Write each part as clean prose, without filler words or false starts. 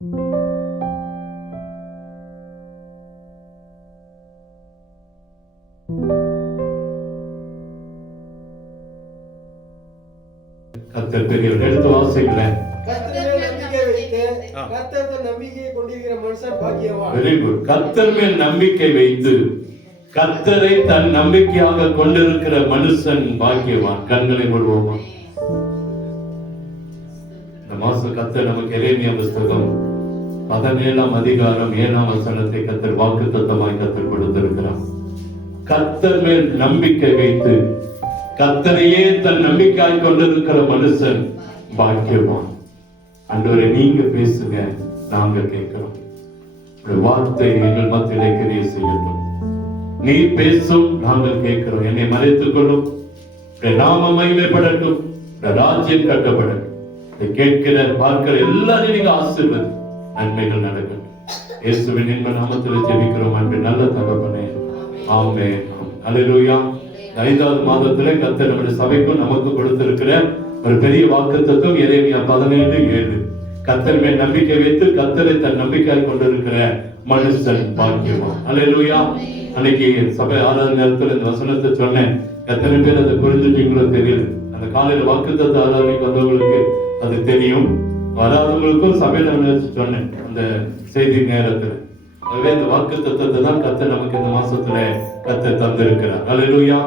கர்த்தர் பெரியவர். எடுத்து வாசிங்களேன். Very good. கர்த்தர் மேல் நம்பிக்கை வைத்து கர்த்தரை தன் நம்பிக்கையாக கொண்டிருக்கிற மனுஷன் பாக்கியவான். கண்களை மூடுவோமா? இந்த மாசம் கர்த்தர் நமக்கு எரேமியா புஸ்தகம் 17ஆம் அதிகாரம் 7ஆம் வசனத்தை கர்த்தர் வாக்குத்தத்தமாய் கர்த்தர் கொடுத்திருக்கிறார். கர்த்தர் மேல் நம்பிக்கை வைத்து கர்த்தரையே தன் நம்பிக்கையாய் கொண்டிருக்கிற மனுஷன் பாக்கியவான். ஆண்டவரே, நீங்க பேசுங்க, நாங்க கேட்கிறோம். வார்த்தை எங்கள் மத்தியிலே கிரியை செய்யட்டும். நீ பேசும், நாங்கள் கேட்கிறோம். என்னை மறைத்துக் கொள்ளும், நாம மகிமைப்படட்டும், ராஜ்யம் கட்டப்படட்டும். கேட்கிற பார்க்கிற எல்லாரையும் நீங்க ஆசீர்வதி, நன்மைகள் நடக்கட்டும். இயேசுவின் இன்ப நாமத்தில் ஜெபிக்கிறோம் அன்பு நல்ல தகப்பனே, ஆமென். அல்லேலூயா. 5வது மாதத்திலே கர்த்தர் நம்முடைய சபைக்கும் நமக்கு கொடுத்திருக்கிற ஒரு பெரிய வாக்குத்தத்தம் எரேமியா 17:7. கர்த்தர் மேல் நம்பிக்கை வைத்து கர்த்தரை தன் நம்பிக்கையாய் கொண்டிருக்கிற மனுஷன் பாக்கியவான். அல்லேலூயா. அன்னைக்கு சபை ஆராதனை நேரத்தில் இந்த வசனத்தை சொன்னேன். எத்தனை பேர் அதை புரிஞ்சுட்டீங்களோ தெரியல. அந்த காலையில வாக்குத்தத்த ஆராதனைக்கு வந்தவங்களுக்கு அது தெரியும், வராதவங்களுக்கும் சபையில சொன்னேன் அந்த செய்தி நேரத்தில். ஆகவே இந்த வாக்குத்தத்தத்தை தான் கர்த்தர் நமக்கு இந்த மாசத்துல கர்த்தர் தந்திருக்கிறார். அல்லேலூயா.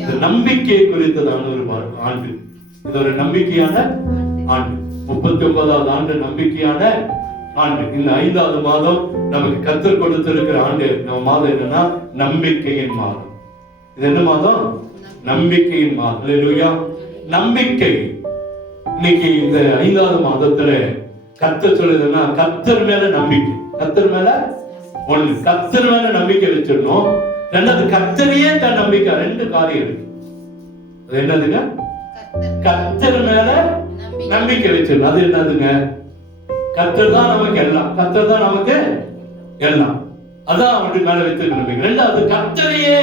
இந்த நம்பிக்கை குறித்ததான ஒரு ஆண்டு. இது ஒரு நம்பிக்கையான ஆண்டு. 39வது ஆண்டு நம்பிக்கையான ஆண்டு. இந்த 5வது மாதம் நமக்கு கர்த்தர் கொடுத்திருக்கிற ஆண்டு. நம்ம மாதம் என்னன்னா நம்பிக்கையின் மாதம். இது என்ன மாதம்? நம்பிக்கையின் மாதம். அல்லேலூயா. நம்பிக்கை. இன்னைக்கு இந்த 5வது மாதத்துல கர்த்தர் சொல்லுதுன்னா கர்த்தர் மேல நம்பிக்கை. கர்த்தர் மேல ஒண்ணு, கர்த்தர் மேல நம்பிக்கை வச்சிடணும். ரெண்டாவது, கர்த்தரையே தன் நம்பிக்கை. 2 காரியம் இருக்கு. அது என்னதுங்க? கர்த்தர் மேல நம்பிக்கை வச்சிடணும். அது என்னதுங்க? கர்த்தர் தான் நமக்கு எல்லாம். கர்த்தர் தான் நமக்கு எல்லாம். அதான் அவனுக்கு மேல வச்சிருக்க நம்பிக்கை. ரெண்டாவது, கர்த்தரையே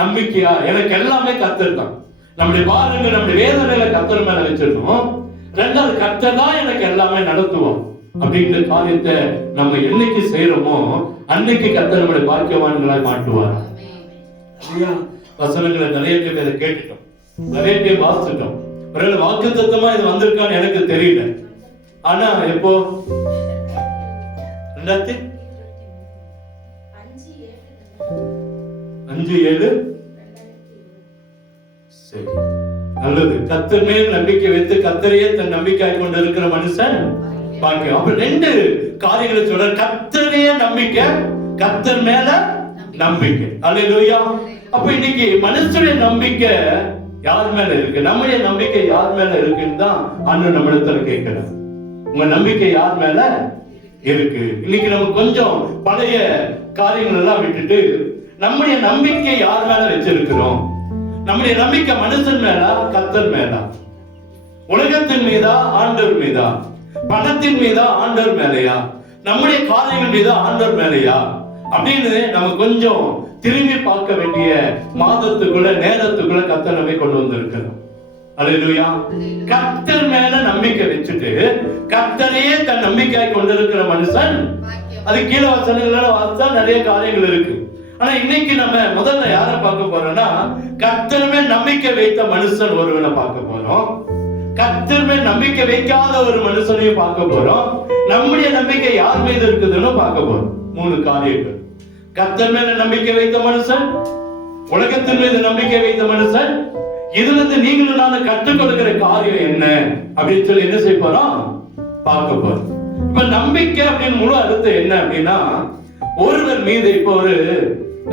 நம்பிக்கையா. எனக்கு எல்லாமே கர்த்தர் தான். நம்முடைய பாரங்கள், நம்முடைய வேதனையில கர்த்தர் மேல வச்சிடணும். ரெண்டாவது, கர்த்தர் தான் எனக்கு எல்லாமே நடத்துவோம் அப்படிங்கிற காரியத்தை நம்ம என்னைக்கு செய்யறோமோ அன்னைக்கு கர்த்தர் நம்முடைய பாக்கியவான்களாய் மாட்டுவார். வசனங்களை நிறைய பேர் கேட்டுட்டோம், நிறைய பேர் வாசிச்சிட்டோம். ஒருவேளை வாக்குத்தத்தமா இது வந்திருக்கான்னு எனக்கு தெரியல. ஆனா எப்போ 5:7 சரி, நல்லது. கர்த்தர் மேல் நம்பிக்கை வைத்து கர்த்தரையே தன் நம்பிக்கையாய் கொண்டு இருக்கிற மனுஷன் பாக்கியம். அப்ப 2 காரியங்களை சொல்ற. கர்த்தரையே நம்பிக்கை, கர்த்தர் மேல நம்பிக்கை. அல்லேலூயா. அப்ப இன்னைக்கு மனுஷனுடைய நம்பிக்கை யார் மேல இருக்கு? நம்முடைய நம்பிக்கை யார் மேல இருக்குன்னு தான் ஆண்டவர் நம்மிடத்துல கேட்கிறார். உங்க நம்பிக்கை யார் மேல இருக்கு? இன்னைக்கு நம்ம கொஞ்சம் பழைய காரியங்கள் எல்லாம் விட்டுட்டு நம்முடைய நம்பிக்கை யார் மேல வச்சிருக்கிறோம்? நம்முடைய நம்பிக்கை மனுஷன் மேலா, கர்த்தர் மேலா? உலகத்தின் மீதா, ஆண்டவர் மீதா? பணத்தின் மீதா, ஆண்டவர் மேலையா? நம்முடைய காரியங்கள் மீதா, ஆண்டவர் மேலையா? அப்படின்னு நம்ம கொஞ்சம் திரும்பி பார்க்க வேண்டிய மாதத்துக்குள்ள, நேரத்துக்குள்ள கர்த்தர் நம்மை கொண்டு வந்திருக்கிறோம். அல்லேலூயா. கர்த்தர் மேல நம்பிக்கை வச்சுட்டு கர்த்தரையே தன் நம்பிக்கையாய் கொண்டிருக்கிற மனுஷன். அது கீழே வசனங்கள வாசிச்சா நிறைய காரியங்கள் இருக்கு. ஆனா இன்னைக்கு நம்ம முதல்ல யார பார்க்க போறோம்னா கர்த்தர் மேல் நம்பிக்கை வைத்த மனுஷன் ஒருவனை பார்க்க போறோம். கர்த்தர் மேல் நம்பிக்கை வைக்காத ஒரு மனுஷனையும் பார்க்க போறோம். நம்முடைய நம்பிக்கை யார் மீது இருக்குதுன்னு பார்க்க போறோம். 3 காரியங்கள். கர்த்தர் மேல நம்பிக்கை வைத்த மனுஷன், உலகத்தின் மீது நம்பிக்கை வைத்த மனுஷன். இதுல இருந்து நீங்களும் நான் கற்றுக் கொடுக்கிற காரியம் என்ன அப்படின்னு சொல்லி என்ன செய்ய போறோம்? பார்க்க போறோம். இப்ப நம்பிக்கை அப்படின்னு முழு அர்த்தம் என்ன அப்படின்னா, ஒருவர் மீது இப்ப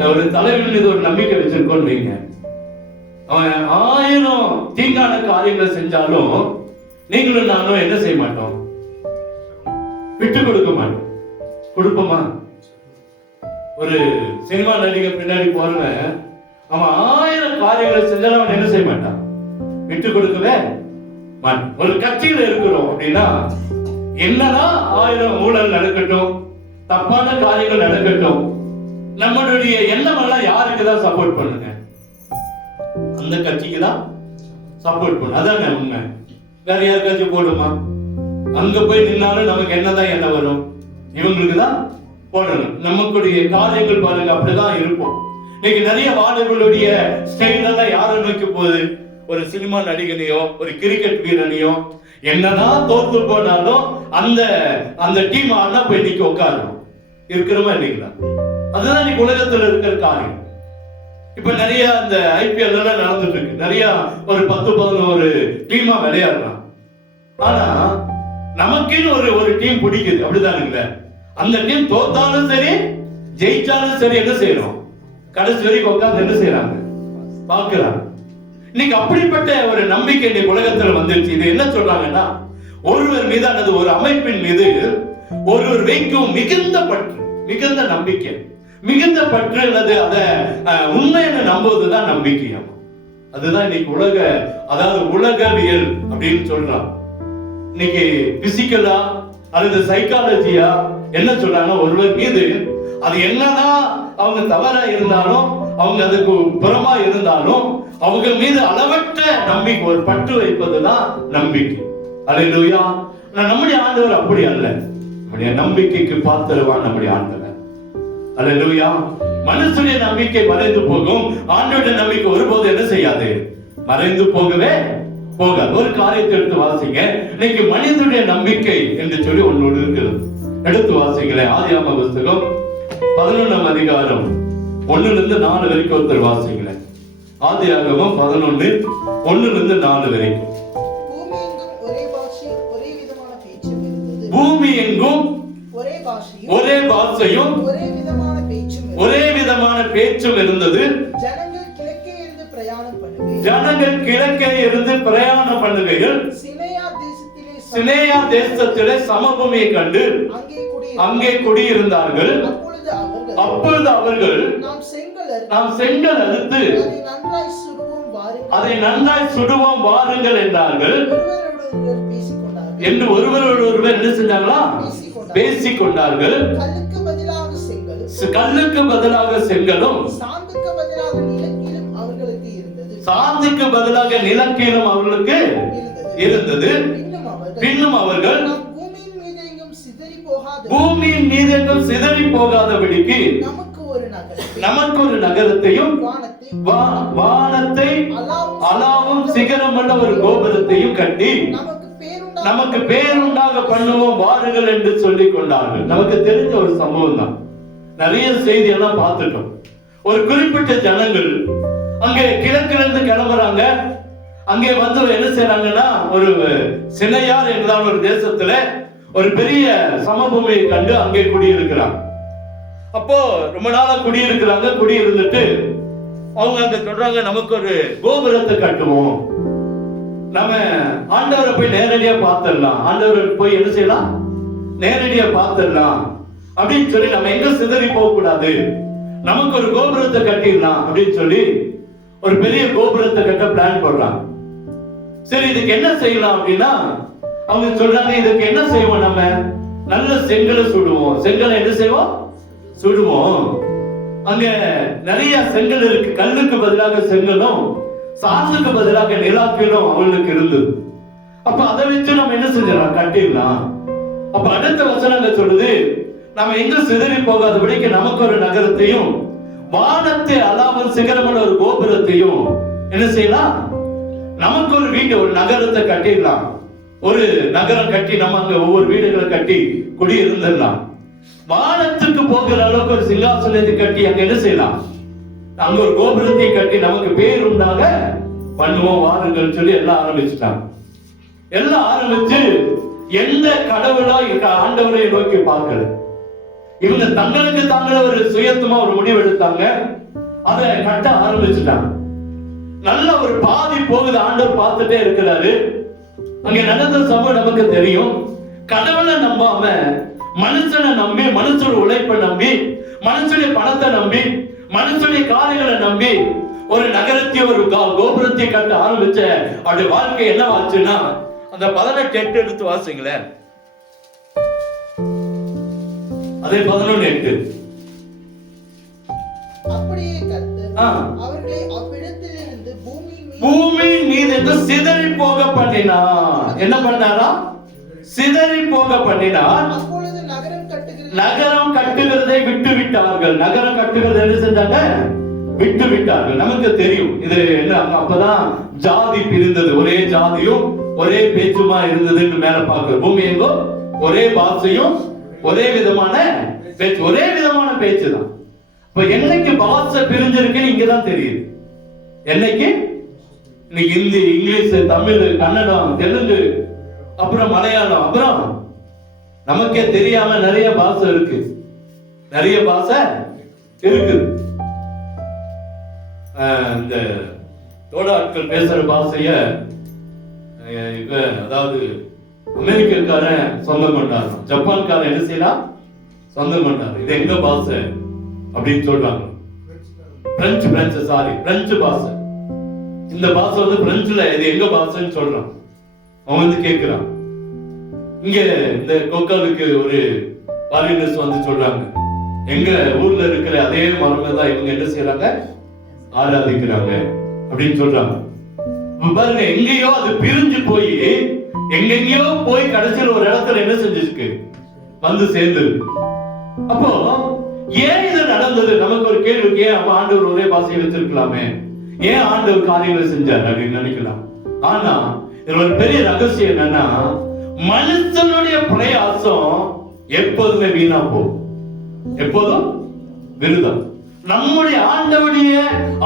ஒரு தலைவன் மீது ஒரு நம்பிக்கை வச்சிருக்கோம் வைங்க. அவன் 1000 தீங்கான காரியங்களை செஞ்சாலும் நீங்களும் நானும் என்ன செய்ய மாட்டோம்? விட்டு கொடுக்க மாட்டோம். கொடுப்போமா? ஒரு சினிமா நடிகை பின்னாடி போறவன் அவன் 1000 காரியங்களை செஞ்சாலும் அவன் என்ன செய்ய மாட்டான்? விட்டு கொடுக்கவே மாட்டான். ஒரு கட்சியில இருக்கிறோம் அப்படின்னா என்னதான் 1000 ஊழல் நடக்கட்டும், தப்பான காரியங்கள் நடக்கட்டும், நம்மளுடைய எண்ணம் எல்லாம் யாருக்கு தான் சப்போர்ட் பண்ணுங்க? அந்த கட்சிக்கு தான் சப்போர்ட் பண்ணும். அதான உண்மை. வேற யாருக்காச்சும் போடுமா? அங்க போய் நின்னாலும் நமக்கு என்னதான் என்ன வரும்? இவங்களுக்கு தான் போடணும். நமக்குடைய காரியங்கள் பாருங்க அப்படிதான் இருப்போம். இன்னைக்கு நிறைய வாலிபர்களுடைய ஸ்டைல் எல்லாம் யாரை நோக்கி போகுது? ஒரு சினிமா நடிகனையோ ஒரு கிரிக்கெட் வீரனையோ என்னதான் தோத்து போனாலும் அந்த அந்த டீம் ஆனா போய் இன்னைக்கு உட்காரணும் இருக்கிறோமா இல்லைங்களா? அதுதான் இன்னைக்கு உலகத்துல இருக்கிற காரியம். இப்ப நிறைய அந்த IPL எல்லாம் நடந்துட்டு இருக்கு. நிறைய ஒரு 10-11 டீமா விளையாடுறான். ஆனா நமக்குன்னு ஒரு டீம் பிடிக்குது, அப்படிதானுங்களே? அந்த டீம் தோத்தாலும் சரி ஜெயிச்சாலும் சரி என்ன செய்யறோம்? கடைசி வரைக்கும் உட்கார்ந்து என்ன செய்யறாங்க? பாக்குறாங்க. இன்னைக்கு அப்படிப்பட்ட ஒரு நம்பிக்கை இன்னைக்கு உலகத்துல வந்துருச்சு. இது என்ன சொல்றாங்கன்னா, ஒருவர் மீது அல்லது ஒரு அமைப்பின் மீது ஒருவர் வைக்கும் மிகுந்த பற்று, மிகுந்த நம்பிக்கை, மிகுந்த பற்று அல்லது அதை உண்மையை நம்புவதுதான் நம்பிக்கையாகும். அதுதான் இன்னைக்கு அதாவது உலகவியல் அப்படின்னு சொல்றாங்க. இன்னைக்கு பிசிக்கலா அல்லது சைக்காலஜியா என்ன சொல்றாங்க? ஒருவர் மீது அது என்னதான் அவங்க தவறா இருந்தாலும், அவங்க அதுக்கு புறமா இருந்தாலும், அவங்க மீது அளவற்ற நம்பிக்கை, ஒரு பற்று வைப்பதுதான் நம்பிக்கை. அல்லேலூயா. நம்முடைய ஆண்டவர் அப்படி அல்ல. நம்முடைய நம்பிக்கைக்கு பாத்திரவான் நம்முடைய ஆண்டவர். அல்லேலூயா. மனுஷனுடைய நம்பிக்கை மறைந்து போகும், ஆண்டவருடைய நம்பிக்கை ஒருபோது என்ன செய்யாது? மறைந்து போகவே போகாது. ஒரு காரியத்தை எடுத்து வாசிங்க. இன்னைக்கு மனிதனுடைய நம்பிக்கை என்று சொல்லி ஒன்று இருக்கிறது. எடுத்து வாசிங்களேன். ஆதியாகம புத்தகம் 11ஆம் அதிகாரம் 1-4 வரைக்கும் ஒருத்தர் வாசிங்களேன். ஆதியாகமம் 11:1-4 வரைக்கும். பூமி எங்கும் ஒரே பாஷையும் ஒரே விதமான பேச்சும் இருந்தது. ஜனங்கள் கிழக்கே இருந்து பிரயாணம் பண்ணுகையில் சினேயா தேசத்திலே சமபூமியை கண்டு அங்கே குடியிருந்தார்கள். அப்பொழுது அவர்கள் நாம் செங்கல் அறுத்து அதை நன்றாய் சுடுவோம் வாருங்கள் என்றார்கள் என்று ஒருவரோடு ஒருவர் என்ன செஞ்சாங்களா? பேசிக் கொண்டார்கள். கல்லுக்கு பதிலாக செங்கலும் சாந்துக்கு பதிலாக நிலக்கீலும் அவர்களுக்கு இருந்தது. பின்னும் அவர்கள் பூமியின் மீதெங்கும் சிதறி போகாதபடிக்கு நமக்கு ஒரு நகரத்தையும் வானத்தை அலாவும் சிகரமுள்ள ஒரு கோபுரத்தையும் கட்டி நமக்கு பேருண்டாக பண்ணுவோம் வாருங்கள் என்று சொல்லிக் கொண்டார்கள். நமக்கு தெரிஞ்ச ஒரு சம்பவம் தான். நிறைய செய்தி எல்லாம் பார்த்துட்டோம். ஒரு குறிப்பிட்ட ஜனங்கள் அங்கே கிழக்கிலிருந்து கிளம்புறாங்க. அங்கே வந்து என்ன செய்யறாங்கன்னா, ஒரு சினையார் என்றால் ஒரு தேசத்துல ஒரு பெரிய சமபூமியை கண்டு அங்கே குடியிருக்கிறாங்க. அப்போ ரொம்ப நாளா குடியிருக்கிறாங்க. குடியிருந்துட்டு அவங்க அங்க சொல்றாங்க, நமக்கு ஒரு கோபுரத்தை கட்டுவோம், நம்ம ஆண்டவரை போய் நேரடியா பார்த்துடலாம், ஆண்டவரை போய் என்ன செய்யலாம், நேரடியா பார்த்துடலாம் அப்படின்னு சொல்லி நம்ம எங்க சிதறி போக கூடாது, நமக்கு ஒரு கோபுரத்தை கட்டிடலாம் அப்படின்னு சொல்லி ஒரு பெரிய கோபுரத்தை கட்ட பிளான் போடுறாங்க. சரி, இதுக்கு என்ன செய்யலாம் அப்படின்னா அவங்க சொல்றாங்க, இதுக்கு என்ன செய்வோம், நம்ம நல்ல செங்கலை சுடுவோம். செங்கலை என்ன செய்வோம்? சுடுவோம். அங்க நிறைய செங்கல் இருக்கு. கல்லுக்கு பதிலாக செங்கலும் சாந்துக்கு பதிலாக நிலாக்கிலும் அவங்களுக்கு இருந்தது. அப்ப அதை வச்சு நம்ம என்ன செஞ்சிடலாம், கட்டிடலாம். அப்ப அடுத்த வசனங்க சொல்லுது, நம்ம எங்க சிதறி போகாதபடிக்கு நமக்கு ஒரு நகரத்தையும் வானத்தை அலாமல் சிகரமுள்ள ஒரு கோபுரத்தையும் என்ன செய்யலாம், நமக்கு ஒரு வீடு, ஒரு நகரத்தை கட்டிடலாம். ஒரு நகரம் கட்டி நம்ம அங்க ஒவ்வொரு வீடுகளை கட்டி குடியிருந்துடலாம். வானத்துக்கு போகிற அளவுக்கு ஒரு சிங்காசனத்தை கட்டி அங்க என்ன செய்யலாம், அங்க ஒரு கோபுரத்தை கட்டி நமக்கு பேர் உண்டாக பண்ணுவோம் வாருங்கள் சொல்லி எல்லாம் ஆரம்பிச்சுட்டாங்க. எல்லாம் ஆரம்பிச்சு எந்த கடவுளா ஆண்டவரை நோக்கி பார்க்கல. இவங்க தங்களுக்கு தாங்களே ஒரு சுயத்துமா ஒரு முடிவு எடுத்தாங்க. அதை கட்ட ஆரம்பிச்சுட்டாங்க. நல்ல ஒரு பாதி போகுது, ஆண்டவர் பார்த்துட்டே இருக்கிறாரு. அங்க நடந்த சம்பவம் நமக்கு தெரியும். கடவுளை நம்பாம மனுஷனை நம்பி, மனுஷோட உழைப்பை நம்பி, மனுஷனுடைய பணத்தை நம்பி, மனுஷனுடைய காரியங்களை நம்பி ஒரு நகரத்தை ஒரு கோபுரத்தை கட்ட ஆரம்பிச்ச அவருடைய வாழ்க்கை என்ன ஆச்சுன்னா, அந்த 18 எடுத்து வாசிங்களேன். அதே 11:8. அப்படியே கர்த்தர் அவர்களை அவ்விடத்திலிருந்து பூமியின் மீது சிதறி போக பண்ணினார். என்ன பண்ணாரா? சிதறி போக பண்ணினார். அப்பொழுது நகரம் கட்டுகிறதை விட்டு விட்டார்கள். நகரம் கட்டுகிறது என்ன செஞ்சாங்க? விட்டு விட்டார்கள். நமக்கு தெரியும் இது என்ன, அப்பதான் ஜாதி பிரிந்தது. ஒரே ஜாதியும் ஒரே பேச்சுமா இருந்ததுன்னு மேல பார்க்கிறோம். பூமி எங்கோ ஒரே பாஷையும் ஒரே விதமான பேச்சு, ஒரே விதமான பேச்சு தான். இப்ப என்னைக்கு பாஷை பிரிஞ்சிருக்குன்னு இங்கதான் தெரியுது. என்னைக்கு? இன்னைக்கு ஹிந்தி, இங்கிலீஷ், தமிழ், கன்னடம், தெலுங்கு, அப்புறம் மலையாளம், அப்புறம் நமக்கே தெரியாம நிறைய பாஷை இருக்கு. நிறைய பாஷை இருக்குது. இந்த தோட ஆட்கள் பேசுற பாஷைய இப்ப அதாவது அமெரிக்காக்காரன் சொந்தம் கொண்டாடுறான், ஜப்பான்காரன் என்ன செய்யலாம் சொந்தம் கொண்டாடுறான். இது எங்க பாஷை அப்படின்னு சொல்றாங்க. பிரெஞ்சு பாஷை. இந்த பாஷை வந்து பிரெஞ்சுல இது எங்க பாஷைன்னு சொல்றான். அவன் வந்து கேட்கிறான். இங்க இந்த கோக்காலுக்கு ஒரு பாலினஸ் வந்து சொல்றாங்க, எங்க ஊர்ல இருக்கிற அதே மரங்களை தான் இவங்க என்ன செய்யறாங்க, ஆராதிக்கிறாங்க அப்படின்னு சொல்றாங்க. பாருங்க, எங்கேயோ அது பிரிஞ்சு போய் எங்கெங்கயோ போய் கடைசியில் ஒரு இடத்துல என்ன செஞ்சிருக்கு, வந்து சேர்ந்து. அப்போ ஏன் இது நடந்தது? நமக்கு ஒரு கேள்வி, ஏன் ஆண்டவர் ஒரே பாஷையை வச்சிருக்கலாமே, ஏன் ஆண்டவர் காரியங்களை செஞ்சார் அப்படின்னு நினைக்கலாம். ஆனா இதுல ஒரு பெரிய ரகசியம் என்னன்னா, மனுஷனுடைய பிரயாசம் எப்போதுமே வீணா போகும், எப்போதும் விருதம். நம்முடைய ஆண்டவருடைய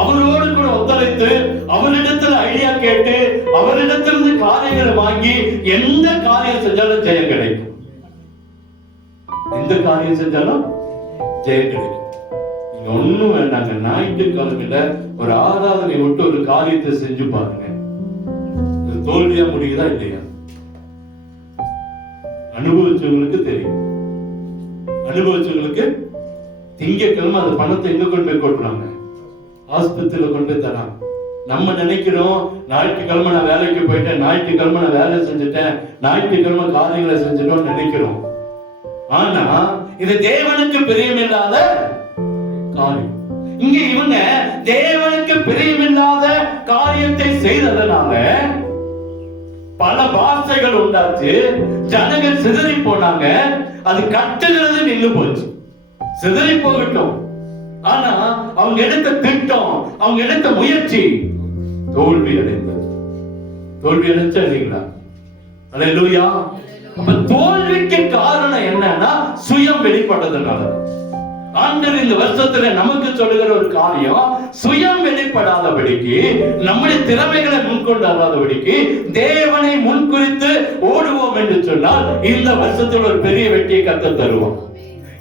அவரோடு கூட ஒத்துழைத்து அவரிடத்தில் ஐடியா கேட்டு அவரிடத்திலிருந்து காரியங்களை வாங்கி எந்த காரியம் செஞ்சாலும் ஜெயம் கிடைக்கும். எந்த காரியம் செஞ்சாலும் ஜெயம் கிடைக்கும். நீங்க ஒண்ணும் வேண்டாங்க, ஞாயிற்றுக்கிழமையில ஒரு ஆராதனை விட்டு ஒரு காரியத்தை செஞ்சு பாருங்க, தோல்வியா முடியுதா இல்லையா? அனுபவிச்சவங்களுக்கு தெரியும். அனுபவிச்சவங்களுக்கு திங்கக்கிழமை அந்த பணத்தை எங்க கொண்டு போய் கொட்டுறாங்க, ஆஸ்பத்திரியில கொண்டு போய் தராங்க. நம்ம நினைக்கிறோம் ஞாயிற்றுக்கிழமை நான் வேலைக்கு போயிட்டேன், ஞாயிற்றுக்கிழமை நான் வேலை செஞ்சுட்டேன், ஞாயிற்றுக்கிழமை காரியங்களை செஞ்சுட்டோம் நினைக்கிறோம். ஆனா இது தேவனுக்கு பிரியமில்லாத காரியம். இங்க இவங்க தேவனுக்கு பிரியமில்லாத காரியத்தை செய்ததனால பல பாஷைகள் உண்டாச்சு, ஜனங்கள் சிதறி போனாங்க. அது கட்டுகிறது நின்று போச்சு. சிதறி போகட்டும், ஆனா அவங்க எடுத்த திட்டம், அவங்க எடுத்த முயற்சி தோல்வி அடைந்தது. தோல்வி அடைஞ்சா இல்லைங்களா? அல்லேலூயா. அப்ப தோல்விக்கு காரணம் என்னன்னா சுயம் வெளிப்பட்டதுனால. ஆண்டவர் இந்த வருஷத்துல நமக்கு சொல்லுகிற ஒரு காரியம், சுயம் வெளிப்படாதபடிக்கு, நம்முடைய திறமைகளை முன்கொண்டாதபடிக்கு, தேவனை முன்குறித்து ஓடுவோம் என்று சொன்னால் இந்த வருஷத்துல ஒரு பெரிய வெற்றியை கர்த்தர் தருவோம்.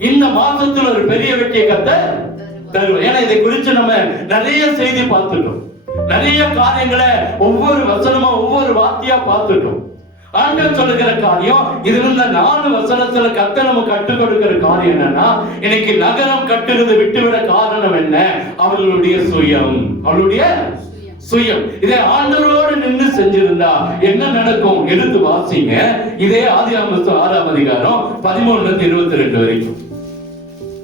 இந்த மாசத்துல ஒரு பெரிய வெற்றியை கர்த்தர் தருவோம். ஏன்னா இதை குறித்து நம்ம நிறைய செய்தி பார்த்துட்டோம், நிறைய காரியங்களை ஒவ்வொரு வசனமா ஒவ்வொரு வார்த்தையா பார்த்துட்டோம். ஆண்டவர் சொல்லுகிற காரியம், இதுல இந்த 4 வசனத்துல கர்த்தர் நமக்கு கற்றுக் கொடுக்கிற காரியம் என்னன்னா, இன்னைக்கு நகரம் கட்டுறது விட்டுவிட காரணம் என்ன? அவர்களுடைய சுயம், அவளுடைய சுயம். இதை ஆண்டவரோடு நின்று செஞ்சிருந்தா என்ன நடக்கும்? எடுத்து வாசிங்க. இதே ஆதியாகமம் 6ஆம் அதிகாரம் 13-22 வரைக்கும்.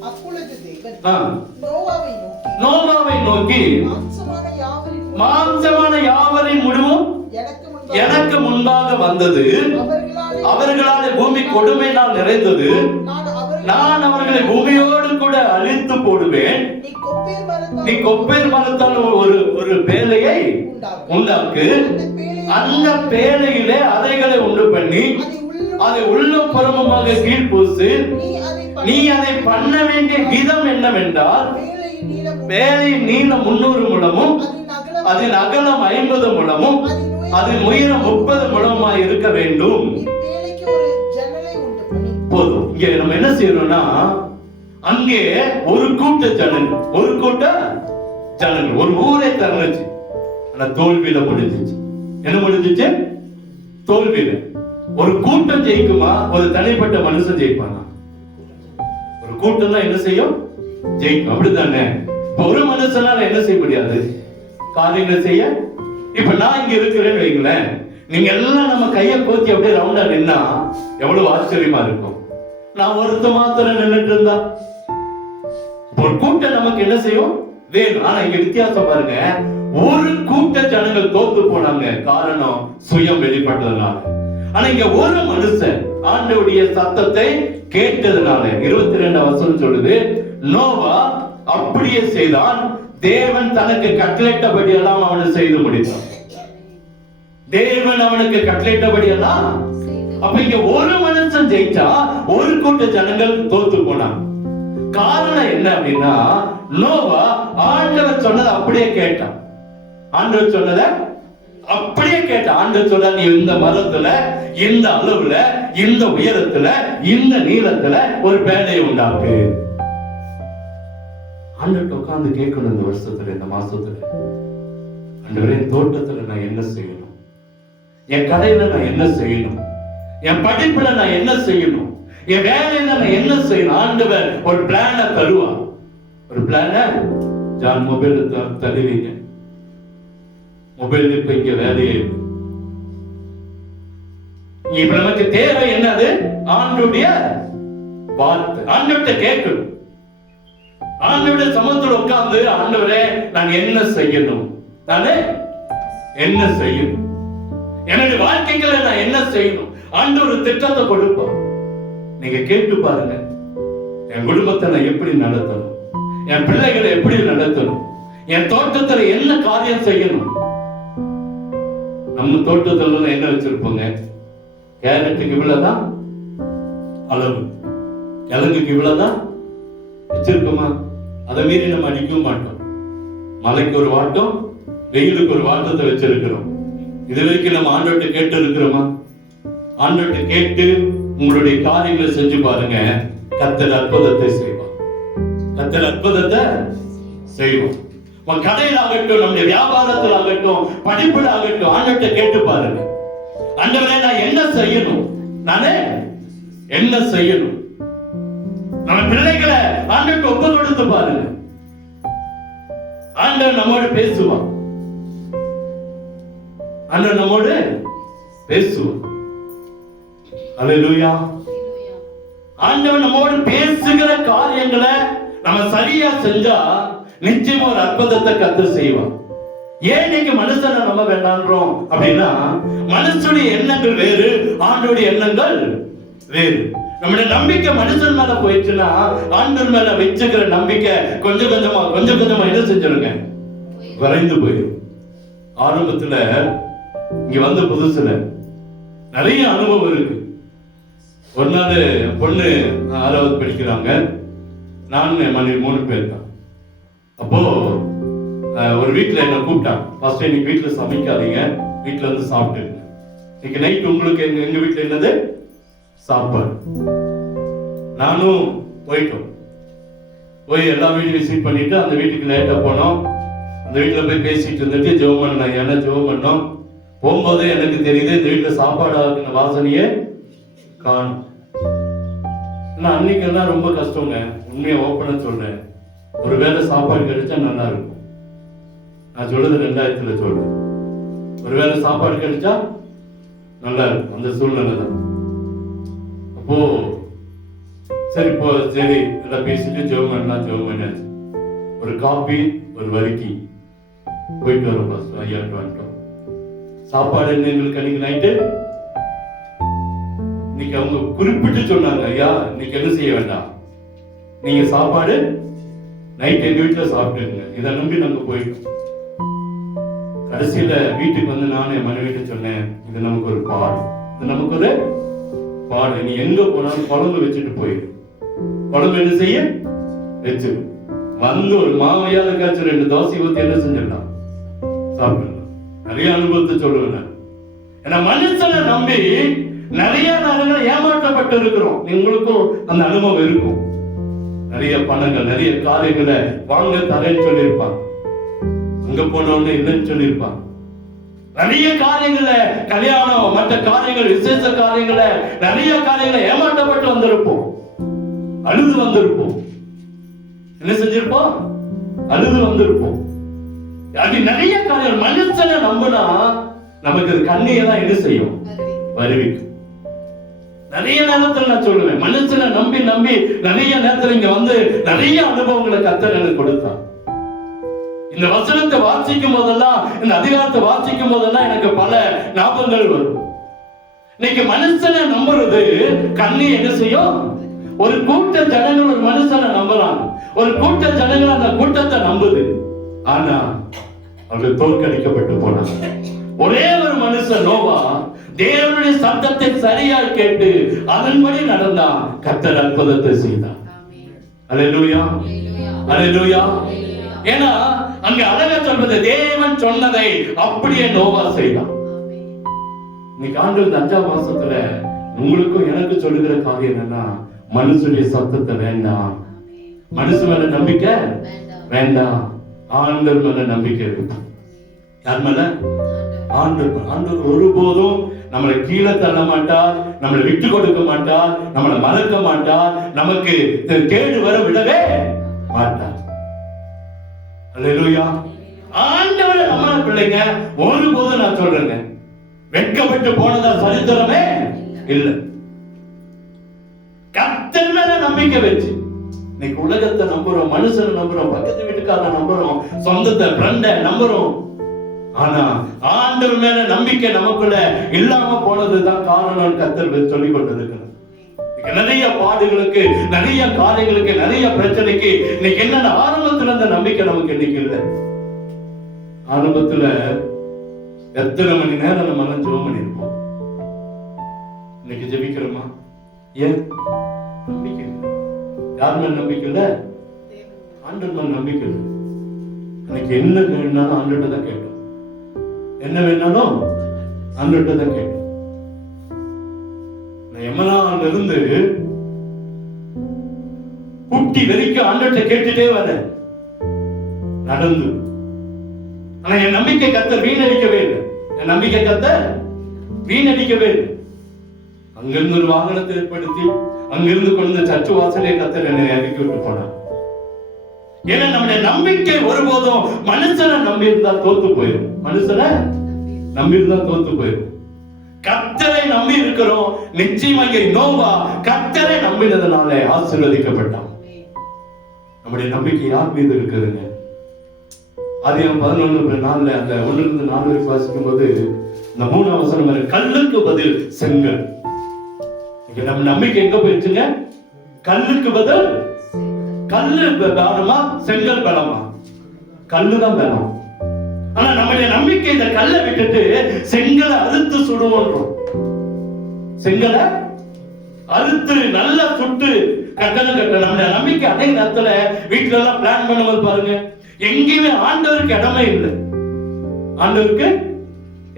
அப்பொழுது தேவன் நோவாவை நோக்கி, மாம்சமான யாவரின் முடிவும் எனக்கு முன்பாக வந்தது, அவர்களாலே பூமி கொடுமையினால் நிறைந்தது, நான் அவர்களை பூமியோடு கூட அழித்து போடுவேன். நீ கொப்பேர் மரத்தால் ஒரு பேழையை உண்டாக்கு, அந்த பேழையிலே அறைகளை உண்டு பண்ணி அதை உள்ள புறமுமாக கீழ்பூசு. நீ அதை பண்ண வேண்டிய விதம் என்னவென்றால், பேழையின் நீளம் 300 முழமும் அதன் அகலம் 50 முழமும் அதன் உயரம் 30 முழமாய் இருக்க வேண்டும். போதும். இங்க நம்ம என்ன செய்யறோம்னா, அங்கே ஒரு கூட்ட ஜனங்கள் ஒரு ஊரே தரணுச்சு. ஆனா தோல்வியில முடிஞ்சிச்சு. என்ன முடிஞ்சிச்சு? தோல்வியில. ஒரு கூட்டம் ஜெயிக்குமா? ஒரு தனிப்பட்ட மனுஷன் ஜெயிப்பானா? ஒரு கூட்டம் தான் என்ன செய்யும்? ஜெயிக்கும். அப்படித்தானே? ஒரு மனுஷனால என்ன செய்ய முடியாது? காரியங்கள் செய்ய. இப்ப நான் இங்க இருக்கிறேன்னு வைங்களேன், நீங்க எல்லாம் நம்ம கையை கோத்தி அப்படியே ரவுண்டா நின்னா எவ்வளவு ஆச்சரியமா இருக்கும். நான் ஒருத்த மாத்திரம் நின்றுட்டு இருந்தா ஒரு கூட்டம் நமக்கு என்ன செய்யும்? வேணும். ஆனா இங்க வித்தியாசம் பாருங்க, ஒரு கூட்ட ஜனங்கள் தோத்து போனாங்க, காரணம் சுயம் வெளிப்பட்டதுனால. ஆனா இங்க ஒரு மனுஷன் ஆண்டவருடைய சத்தத்தை கேட்டதுனால. 22 வசனம் சொல்லுது, நோவா அப்படியே செய்தான், தேவன் தனக்கு கட்டளையிட்டபடி எல்லாம் அவனை செய்து முடித்தான். தேவன் அவனுக்கு கட்டளையிட்டபடி எல்லாம். அப்ப இங்க ஒரு மனுஷன் ஜெயிச்சா ஒரு கூட்ட ஜனங்கள் தோத்து போனான். காரணம் என்ன அப்படின்னா, நோவா ஆண்டவர் சொன்னதை அப்படியே கேட்டான். ஆண்டவர் சொன்னதை அப்படியே கேட்டான். ஆண்டவர் சொன்ன, நீ இந்த மரத்துல, இந்த அளவுல, இந்த உயரத்துல, இந்த நீளத்துல ஒரு பேழையை உண்டாக்கு. ஆண்டவர் உட்கார்ந்து கேட்கணும் இந்த வருஷத்துல, இந்த மாசத்துல, ஆண்டவரே என் தோட்டத்துல நான் என்ன செய்யணும், என் கடையில நான் என்ன செய்யணும், என் படிப்புல நான் என்ன செய்யணும், என் வேலையில நான் என்ன செய்யணும். ஆண்டவர் ஒரு பிளான தருவார். ஒரு பிளான ஜான் மொபைல் தருவீங்க. மொபைல் இப்ப இங்க வேலையே இப்ப நமக்கு தேவை என்னது? ஆண்டவருடைய வார்த்தை. ஆண்டவர்கிட்ட கேட்கணும். ஆண்டவருடைய சமூகத்தில் உட்கார்ந்து, ஆண்டவரே நான் என்ன செய்யணும், நானே என்ன செய்யணும், என்னுடைய வாழ்க்கைகளை நான் என்ன செய்யணும். ஆண்டவர் திட்டத்தை கொடுப்போம். நீங்க கேட்டு பாருங்க, என் குடும்பத்தை நான் எப்படி நடத்தணும், என் பிள்ளைகளை எப்படி நடத்தணும், என் தோட்டத்துல என்ன காரியம் செய்யணும். நம்ம தோட்டத்துல என்ன வச்சிருப்போங்க? கேரட்டுக்கு இவ்வளவுதான் அளவு, கிழங்குக்கு இவ்வளவுதான் வச்சிருக்கோமா? அதை மீறி நம்ம அடிக்கவும் மாட்டோம். மழைக்கு ஒரு வாட்டம், வெயிலுக்கு ஒரு வாட்டத்தை வச்சிருக்கிறோம். இது வரைக்கும் நம்ம ஆண்டவர்கிட்ட கேட்டு இருக்கிறோமா? ஆண்டவர்கிட்ட கேட்டு உங்களுடைய காரியங்களை செஞ்சு பாருங்க, கர்த்தர் அற்புதத்தை செய்வார். கர்த்தர் அற்புதத்தை செய்வோம். உங்க கடையில் ஆகட்டும், நம்முடைய வியாபாரத்தில் ஆகட்டும், படிப்புல ஆகட்டும், ஆண்டவர்கிட்ட கேட்டு பாருங்க, ஆண்டவரே நான் என்ன செய்யணும், நானே என்ன செய்யணும். நம்ம பிள்ளைகளை ஆண்டவர்கிட்ட ஒப்பு கொடுத்து பாருங்க, ஆண்டவர் நம்மோடு பேசுவான். ஆண்டவர் நம்மோடு பேசுவான். அல்லேலூயா. ஆண்டவர் நம்மோடு பேசுகிற காரியங்களை நம்ம சரியா செஞ்சா நிச்சயமா ஒரு அற்புதத்தை கர்த்தர் செய்வான். ஏன் நீங்க மனுஷனை நம்ப வேண்டாம்ன்றோம் அப்படின்னா, மனுஷனுடைய எண்ணங்கள் வேறு, ஆண்டவருடைய எண்ணங்கள் வேறு. நம்முடைய நம்பிக்கை மனுஷன் மேல போயிடுச்சுன்னா, ஆண்டவர் மேல வச்சுக்கிற நம்பிக்கை கொஞ்சம் கொஞ்சமா என்ன செஞ்சிருங்க, வரைந்து போயிடும். ஆரம்பத்துல இங்க வந்த புதுசுல நிறைய அனுபவம் இருக்கு. ஒரு நாள் பொண்ணு 6வது படிக்கிறாங்க, நான் மனைவி 3 பேர் தான். அப்போ ஒரு வீட்டுல என்ன கூப்பிட்டாங்க. ஃபர்ஸ்ட் இன்னைக்கு வீட்டுல சமைக்காதீங்க, வீட்டுல வந்து சாப்பிட்டுருங்க. இன்னைக்கு நைட் உங்களுக்கு எங்க வீட்டுல என்னது சாப்பாடு. நானும் போயிட்டோம். போய் எல்லா வீட்டையும் விசிட் பண்ணிட்டு அந்த வீட்டுக்கு லேட்டா போனோம். அந்த வீட்டுல போய் பேசிட்டு இருந்துட்டு ஜெபம் பண்ணோம். என்ன ஜெபம் பண்ணோம்? போகும்போது எனக்கு தெரியுது இந்த வீட்டுல சாப்பாடு ஆகின வாசனையே காணும். அன்னைக்கு எல்லாம் ரொம்ப கஷ்டங்க, உண்மையை ஓப்பனா சொல்றேன். ஒருவேளை சாப்பாடு கிடைச்சா நல்லா இருக்கும். நான் சொல்றது 2000 சொல்றேன். ஒருவேளை சாப்பாடு கிடைச்சா நல்லா இருக்கும். அந்த சூழ்நிலை தான். அப்போ சரி எல்லாம் பேசிட்டு ஜெபம் பண்ணாச்சு. ஒரு காபி ஒரு வரிக்கி போயிட்டு வரோம். ஃபர்ஸ்ட் ஐயாட்டு வந்துட்டோம். சாப்பாடு என்ன எங்களுக்கு அன்னைக்கு நைட்டு, இன்னைக்கு அவங்க குறிப்பிட்டு சொன்னாங்க, ஐயா இன்னைக்கு என்ன செய்ய வேண்டாம், நீங்க சாப்பாடு நைட் எங்க வீட்டுல சாப்பிட்டுருங்க. இதை நம்பி நாங்க போயிட்டோம். கடைசியில வீட்டுக்கு வந்து நானும் என் மனைவிட்ட சொன்னேன், இது நமக்கு ஒரு பாடு, இது நமக்கு ஒரு பாடு. நீ எங்க போனாலும் குழம்பு வச்சுட்டு போயிடு. குழம்பு என்ன செய்ய வச்சு வந்து ஒரு மாவையால காய்ச்சி 2 தோசை ஊத்தி என்ன செஞ்சிடலாம், சாப்பிடலாம். நிறைய அனுபவத்தை சொல்லுவேன். ஏன்னா மனுஷனை நம்பி நிறைய நேரங்கள் ஏமாற்றப்பட்டு இருக்கிறோம். உங்களுக்கும் அந்த அனுபவம் இருக்கும். நிறைய பணங்கள், நிறைய காரியங்களை வாங்க தரேன்னு சொல்லியிருப்பான். அங்க போனோன்னு இல்லைன்னு சொல்லியிருப்பான். நிறைய காரியங்களை, கல்யாணம், மற்ற காரியங்கள், விசேஷ காரியங்களை, நிறைய காரியங்களை ஏமாற்றப்பட்டு வந்திருப்போம். அழுது வந்திருப்போம். என்ன செஞ்சிருப்போம்? அழுது வந்திருப்போம். அது நிறைய காரியங்கள். மனுஷனை நம்பினா நமக்கு கண்ணியெல்லாம் என்ன செய்யும், வருவிக்கும். நிறைய நேரத்தில் நான் சொல்லுவேன், மனுஷனை நம்பி நிறைய நேரத்தில் இங்க வந்து நிறைய அனுபவங்களை கர்த்தர் எனக்கு கொடுத்தான். இந்த வசனத்தை வாசிக்கும் போதெல்லாம், இந்த அதிகாரத்தை வாசிக்கும் போதெல்லாம் எனக்கு பல ஞாபகங்கள் வரும். இன்னைக்கு மனுஷனை நம்புறது கண்ணி என்ன செய்யும்? ஒரு கூட்ட ஜனங்கள் ஒரு மனுஷனை நம்புறாங்க, ஒரு கூட்ட ஜனங்கள் அந்த கூட்டத்தை நம்புது. ஆனா அவர்கள் தோற்கடிக்கப்பட்டு போனாங்க. ஒரே ஒரு மனுஷன் நோவா தேவனுடைய சத்தத்தை சரியா கேட்டு அதன்படி நடந்தான். கர்த்தர் அற்புதத்தை செய்தார். அல்லேலூயா, அல்லேலூயா. ஏன்னா அங்க அழகா சொல்வது தேவன் சொன்னதை அப்படியே நோவா செய்தான். இன்னைக்கு ஆண்டவர் 5ஆம் மாசத்துல உங்களுக்கும் எனக்கு சொல்லுகிற காரியம் என்னன்னா, மனுஷனுடைய சத்தத்தை வேண்டாம், மனுஷ மேல நம்பிக்கை வேண்டாம், ஆண்டவர் மேல நம்பிக்கை இருக்கும். யார் மேல? ஆண்டவர். ஆண்டவர் ஒருபோதும் நம்மளை கீழே தள்ள மாட்டார், நம்மளை விட்டு கொடுக்க மாட்டார், நம்மளை மறக்க மாட்டார், நமக்கு கேடு வர விடவே மாட்டார். அல்லேலூயா. ஆண்டவரை நம்ம பிள்ளைங்க ஒருபோதும் நான் சொல்றேங்க வெட்கப்பட்டு போனதா சரித்திரமே இல்லை. கர்த்தர் மேல நம்பிக்கை வச்சு இன்னைக்கு உலகத்தை நம்புறோம், மனுஷனை நம்புறோம், பக்கத்து வீட்டுக்காரனை நம்புறோம், சொந்தத்தை ஃப்ரெண்டை நம்புறோம். ஆனா ஆண்டவர் மேல நம்பிக்கை நமக்குள்ள இல்லாம போனதுதான் காரணம். கர்த்தர் சொல்லிக் கொண்டிருக்கிறார். நிறைய பாடுகளுக்கு, நிறைய காரியங்களுக்கு, நிறைய பிரச்சனைக்கு இன்னைக்கு என்ன ஆரம்பத்துல அந்த நம்பிக்கை நமக்கு இன்னைக்கு இல்லை. ஆரம்பத்துல எத்தனை மணி நேரம் நம்ம ஜெபம் பண்ணிருப்போம். இன்னைக்கு ஜெபிக்கிறோமா? ஏன்? நம்பிக்கை இல்லை. யார் மேல நம்பிக்கை இல்லை? ஆண்டவர் மேல நம்பிக்கை இல்லை. இன்னைக்கு என்ன வேணாலும் ஆண்டவர்கிட்ட தான் கேட்டோம், என்ன வேணாலும் ஆண்டவர்கிட்ட தான் கேட்டோம். எமனால இருந்து குட்டி வரைக்கும் ஆண்டவர்கிட்ட கேட்டுட்டே வர நடந்து. ஆனா என் நம்பிக்கை கர்த்தர் வீணடிக்கவே இல்லை. என் நம்பிக்கை கர்த்தர் வீணடிக்கவே இல்லை. அங்கிருந்து ஒரு வாகனத்தை ஏற்படுத்தி அங்கிருந்து கொண்டு சர்ச்சு வாசலே கர்த்தர் என்னை இறக்கி விட்டு போனார். ஏன்னா நம்முடைய நம்பிக்கை ஒருபோதும் மனுஷனை நம்பி இருந்தா தோத்து போயிடும். மனுஷனை நம்பி இருந்தா தோத்து போயிடும். கர்த்தரை நம்பி இருக்கிறோம். நிச்சயமாக நோவா கர்த்தரை நம்பினதுனால ஆசீர்வதிக்கப்பட்டான். நம்முடைய நம்பிக்கை யார் மீது இருக்குதுங்க? ஆதியாகமம் 11:4 அந்த 1-4 வரைக்கும் வாசிக்கும் போது இந்த 3ஆம் வசனம் கல்லுக்கு பதில் செங்கல். நம்ம நம்பிக்கை எங்க போயிடுச்சுங்க? கல்லுக்கு பதில் கல்லு பலமா, செங்கல் பலமா? கல்லுதான் பலம். ஆனா நம்முடைய நம்பிக்கை இந்த கல்லை விட்டுட்டு செங்கலை அறுத்து சுடுவோம். செங்கலை அறுத்து நல்லா சுட்டு கட்டணம் கட்ட நம்முடைய நம்பிக்கை. அதே நேரத்துல வீட்டுல எல்லாம் பிளான் பண்ணும்போது பாருங்க, எங்கேயுமே ஆண்டவருக்கு இடமே இல்லை. ஆண்டவருக்கு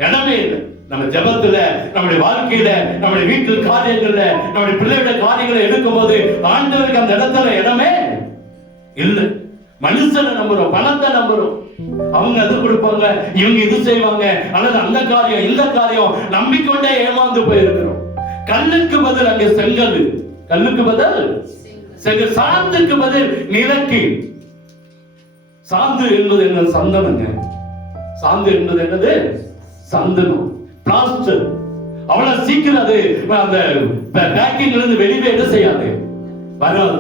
இடமே இல்லை. நம்ம ஜெபத்துல, நம்முடைய வாழ்க்கையில, நம்முடைய வீட்டு காரியங்கள்ல, நம்முடைய பிள்ளையோட காரியங்களை எடுக்கும் போது ஆண்டவருக்கு அந்த இடத்துல இடமே இல்லை. மனுஷனை நம்புறோம், பணத்தை நம்புறோம், அவங்க அது கொடுப்பாங்க, இவங்க இது செய்வாங்க, அல்லது அந்த காரியம் இந்த காரியம் நம்பிக்கொண்டே ஏமாந்து போயிருக்கிறோம். கல்லுக்கு பதில் அங்கே செங்கல், கல்லுக்கு பதில் செங்கல், சாந்துக்கு பதில் நிலக்கி. சாந்து என்பது என்ன? சந்தனங்க. சாந்து என்பது என்னது? சந்தனம், பிளாஸ்டர். அவ்வளவு சீக்கிரம் அது அந்த பேக்கிங்ல இருந்து வெளியே என்ன செய்யாது, வராது.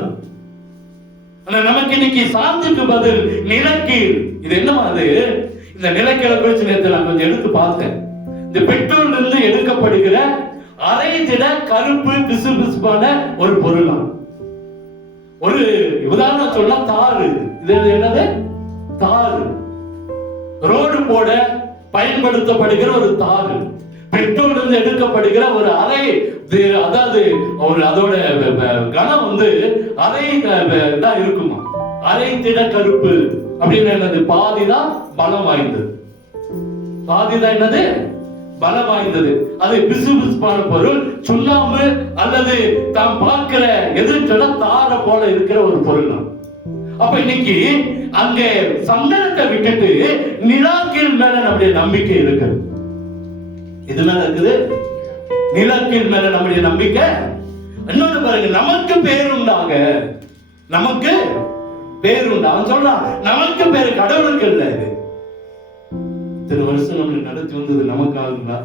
ஆனா நமக்கு இன்னைக்கு சாந்துக்கு பதில் நிலக்கீல். இது என்னமா? அது இந்த நிலக்கீழ குறிச்சு நேரத்தில் நான் கொஞ்சம் எடுத்து பார்த்தேன். இந்த பெட்ரோல் இருந்து எடுக்கப்படுகிற அரை திட கருப்பு பிசு பிசுப்பான ஒரு பொருள். ஒரு உதாரணம் சொல்ல தாறு. இது என்னது? தாறு. ரோடு போட பயன்படுத்தப்படுகிற ஒரு தாறு. பெட்ரோல் இருந்து எடுக்கப்படுகிற ஒரு அரை, அதாவது ஒரு அதோட கனம் வந்து அரை தான் இருக்குமா. அரை திட கருப்பு அப்படின்னு என்னது? பாதிதான் பலம் வாய்ந்தது. பாதிதான் என்னது? பலம் வாய்ந்தது. அது பிசு பிசுப்பான பொருள், சுண்ணாம்பு அல்லது தாம் பார்க்கிற எதிர்க்கிற தார போல இருக்கிற ஒரு பொருள். அப்ப இன்னைக்கு அங்க சந்தனத்தை விட்டுட்டு நிலாக்கில் மேல நம்முடைய நம்பிக்கை இருக்குது. இது மேல இருக்குது, நிலக்கில் மேல நம்முடைய நம்பிக்கை. இன்னொன்று பாருங்க, நமக்கு பேருண்டாக, நமக்கு பேருண்டா. அவன் சொல்றான் நமக்கு பேரு, கடவுளுக்கு இல்ல. இது இத்தனை வருஷம் நம்மளை நடத்தி வந்தது நமக்காகங்களா?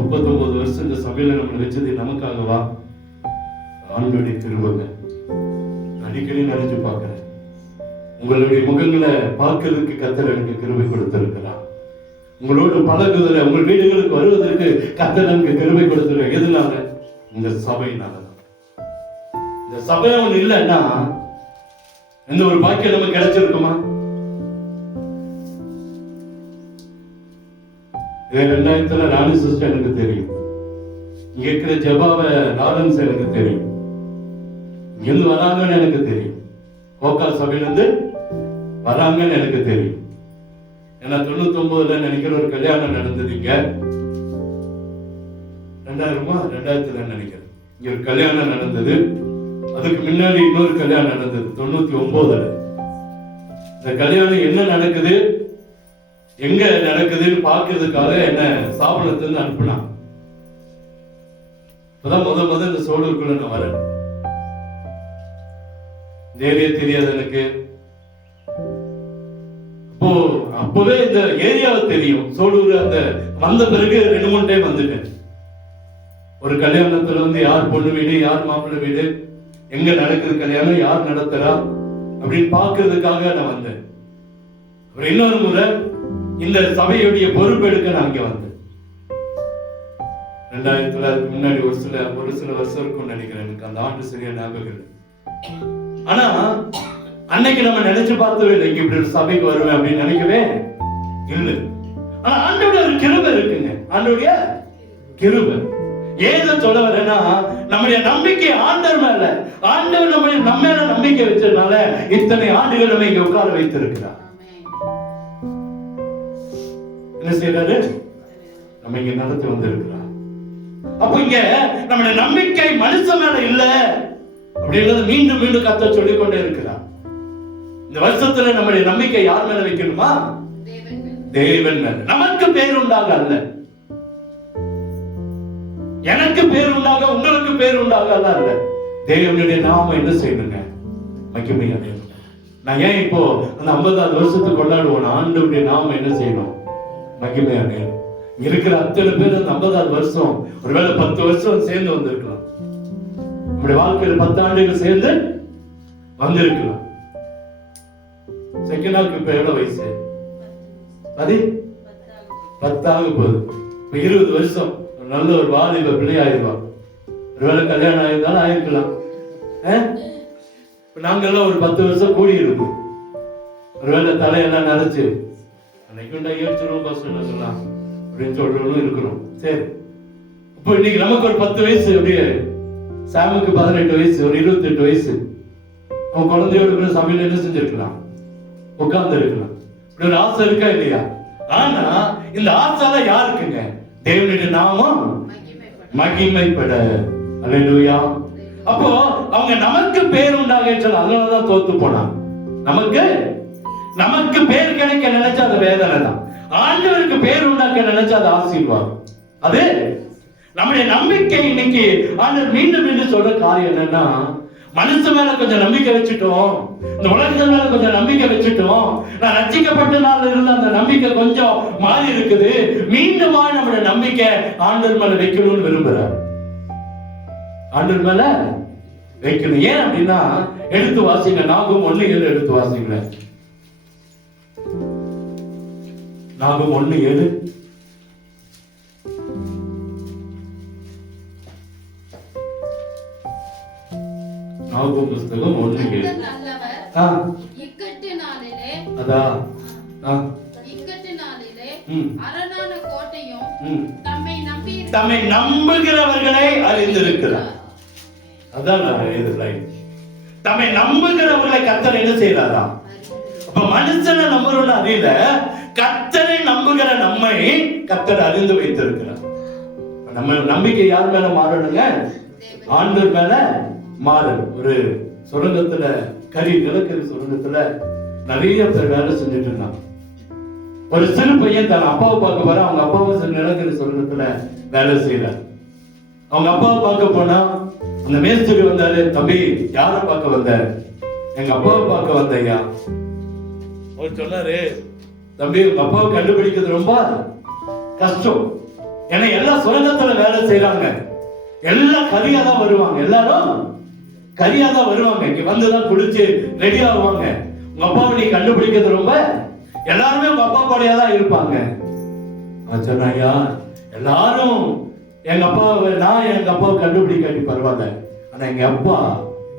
39 வருஷம் இந்த சபையில நம்மளை வச்சது நமக்காகவா? ஆண்டவருடைய கிருபை. அடிக்கடி நினைச்சு பார்க்கிறேன், உங்களுடைய முகங்களை பார்க்கிறதுக்கு கர்த்தர் எனக்கு கிருபை கொடுத்திருக்கிறார். உங்களோடு பழகுதல, உங்கள் வீடுகளுக்கு வருவதற்கு கர்த்தர் நமக்கு கிருபை கொடுத்திருக்க. எதுனால? இந்த சபையினால. இந்த சபை ஒன்று இல்லைன்னா எந்த ஒரு பாக்கியம் நமக்கு கிடைச்சிருக்குமா? 2000 ராணி சிஸ்டர் எனக்கு தெரியும். இங்க இருக்கிற ஜெபாவை லாரன்ஸ் எனக்கு தெரியும். இங்கிருந்து வராங்கன்னு எனக்கு தெரியும். கோக்கால் சபையிலிருந்து வராங்கன்னு எனக்கு தெரியும். ஏன்னா 99 நினைக்கிற ஒரு கல்யாணம் நடந்தது இங்க. 2000 நினைக்கிறேன். இங்க ஒரு கல்யாணம் நடந்தது. அதுக்கு முன்னாடி இன்னொரு கல்யாணம் நடந்தது 99. இந்த கல்யாணம் என்ன நடக்குது, எங்க நடக்குதுன்னு பாக்குறதுக்காக என்ன சாப்பிடத்துல அனுப்புனான். இப்பதான் முதல் இந்த சோழருக்குள்ள நான் வரேன். நேரே தெரியாது எனக்கு. அப்பவே இந்த ஏரியாவை தெரியும். சோழூர் அந்த வந்த பிறகு 2-3 டைம் வந்துட்டேன். ஒரு கல்யாணத்துல வந்து யார் பொண்ணு வீடு, யார் மாப்பிள்ளை வீடு, எங்க நடக்குது கல்யாணம், யார் நடத்துறா அப்படின்னு பாக்குறதுக்காக நான் வந்தேன். அப்புறம் இன்னொரு முறை இந்த சபையுடைய பொறுப்பு எடுக்க நான் இங்க வந்தேன். 2000 முன்னாடி ஒரு சில வருஷம் இருக்கும்னு நினைக்கிறேன். எனக்கு அந்த ஆண்டு சரியா ஞாபகம் இல்லை. ஆனா அன்னைக்கு நம்ம நினைச்சு பார்த்தவே இல்லை இங்க இப்படி ஒரு சபைக்கு வருவேன் அப்படின்னு நினைக்கவே இல்லை. ஆனா ஆண்டோட ஒரு கிருபை இருக்குங்க. ஆண்டோடைய கிருபை ஏதோ சொல்ல வரேன்னா, நம்முடைய நம்பிக்கை ஆண்டவர் மேல, ஆண்டவர் நம்ம மேல நம்பிக்கை வச்சதுனால இத்தனை ஆண்டுகள் நம்ம இங்க உட்கார வைத்திருக்கிறார். என்ன செய்யறாரு? நம்ம இங்க நடத்தி வந்திருக்கிறார். அப்ப இங்க நம்முடைய நம்பிக்கை மனுஷன் மேல இல்ல அப்படின்றது மீண்டும் மீண்டும் கர்த்தர் சொல்லிக் கொண்டே இருக்கிறார். இந்த வருஷத்துல நம்முடைய நம்பிக்கை யார் மேல வைக்கணுமா? தேவன் மேல. நமக்கு பேர் உண்டாக அல்ல, எனக்கு பேர் உண்டாக, உங்களுக்கு பேர் உண்டாக அல்ல. தேவனுடைய நாம என்ன செய்யணுங்க? மகிமை அடையணும். நான் ஏன் இப்போ அந்த 50வது வருஷத்துக்கு கொண்டாடுவோம்? ஆண்டவருடைய நாம என்ன செய்யணும்? மகிமை அடையணும். இருக்கிற அத்தனை பேர் அந்த 50வது வருஷம் ஒருவேளை 10 வருஷம் சேர்ந்து வந்திருக்கலாம். நம்முடைய வாழ்க்கையில் 10 ஆண்டுகள் சேர்ந்து வந்திருக்கலாம். செகண்ட் நாளுக்கு இப்ப எவ்வளவு வயசு? அது 10 ஆக போகுது. இப்ப 20 வருஷம் நல்ல ஒரு வாலிப பிள்ளை ஆயிடுவான். ஒருவேளை கல்யாணம் ஆயிருந்தாலும் ஆயிருக்கலாம். நாங்கெல்லாம் ஒரு 10 வருஷம் கூடி இருக்கும். ஒருவேளை தலையெல்லாம் நரைச்சு அன்னைக்கு ஏற்றிருவோம் சொல்லலாம் அப்படின்னு சொல்றவங்களும் இருக்கிறோம். சரி, இப்போ இன்னைக்கு நமக்கு ஒரு 10 வயசு, அப்படியே சாமுக்கு 18 வயசு, ஒரு 28 வயசு. அவன் குழந்தையோட கூட சமையல் என்ன செஞ்சிருக்கலாம்? உட்கார்ந்து இருக்கலாம். இப்படி ஒரு ஆசை இருக்கா இல்லையா? ஆனா இந்த ஆசைல யாருக்குங்க? தேவனுடைய நாமம் மகிமைப்பட. அல்லேலூயா. அப்போ அவங்க நமக்கு பேர் உண்டாக, அதனாலதான் தோத்து போனாங்க. நமக்கு பேர் கிடைக்க நினைச்சா அது வேதனை தான். ஆண்டவருக்கு பேர் உண்டாக்க நினைச்சா அது ஆசீர்வாதம். அது நம்முடைய நம்பிக்கை. இன்னைக்கு ஆண்டவர் மீண்டும் மீண்டும் சொல்ற காரியம் என்னன்னா, மனுஷன் மேல கொஞ்சம் நம்பிக்கை வச்சுட்டோம், இந்த உலகத்தின் மேல கொஞ்சம் நம்பிக்கை வச்சுட்டோம், நான் ரட்சிக்கப்பட்ட நாள் இருந்த அந்த நம்பிக்கை கொஞ்சம் மாறி இருக்குது. மீண்டுமா நம்முடைய நம்பிக்கை ஆண்டவர் மேல வைக்கணும்னு விரும்புறார். ஆண்டவர் மேல வைக்கணும். ஏன் அப்படின்னா, எடுத்து வாசிங்க. நாகும் 1:7 எடுத்து வாசிங்க. நாகும் 1:7. நாகும் புஸ்தகம் 1:7. தம்மை நம்புகிறவர்களை அறிந்திருக்கிறார். அதான் தம்மை நம்புகிறவர்களை கர்த்தர் என்ன செய்யறாரா? அப்ப மனுஷனை நம்புறோம்னு அறியல, கர்த்தரை நம்புகிற நம்மை கர்த்தர் அறிந்து வைத்திருக்கிறார். நம்ம நம்பிக்கை யார் மேல மாறணுங்க? ஆண்டவர் மேல மாறணும். ஒரு சுரங்கத்துல, நிலக்கரி சுரங்கத்துல நிறைய பேர் வேலை செஞ்சுட்டு இருந்தாங்க. ஒரு சிறு பையன் தன் அப்பாவை பார்க்க போற, அவங்க அப்பாவும் நிலக்கரி சுரங்கத்துல வேலை செய்யறாரு. அவங்க அப்பாவை பார்க்க போனா அந்த மேஸ்திரி வந்தாரு. தம்பி, யார பார்க்க வந்த? எங்க அப்பாவை பார்க்க வந்த ஐயா. அவர் சொன்னாரு, தம்பி, உங்க அப்பாவை கண்டுபிடிக்கிறது ரொம்ப கஷ்டம். ஏன்னா எல்லா சுரங்கத்துல வேலை செய்யறாங்க, எல்லாம் கரியாதான் வருவாங்க, எல்லாரும் கரியாதான் வருவாங்க. இங்க வந்துதான் குளிச்சு ரெடி ஆகுவாங்க. உங்க அப்பாவை நீ கண்டுபிடிக்கிறது ரொம்ப, எல்லாருமே உங்க அப்பா போலயாதான் இருப்பாங்க. அவன் சொன்னான், ஐயா எல்லாரும் எங்க அப்பாவை கண்டுபிடிக்காட்டி பரவாயில்ல, ஆனா எங்க அப்பா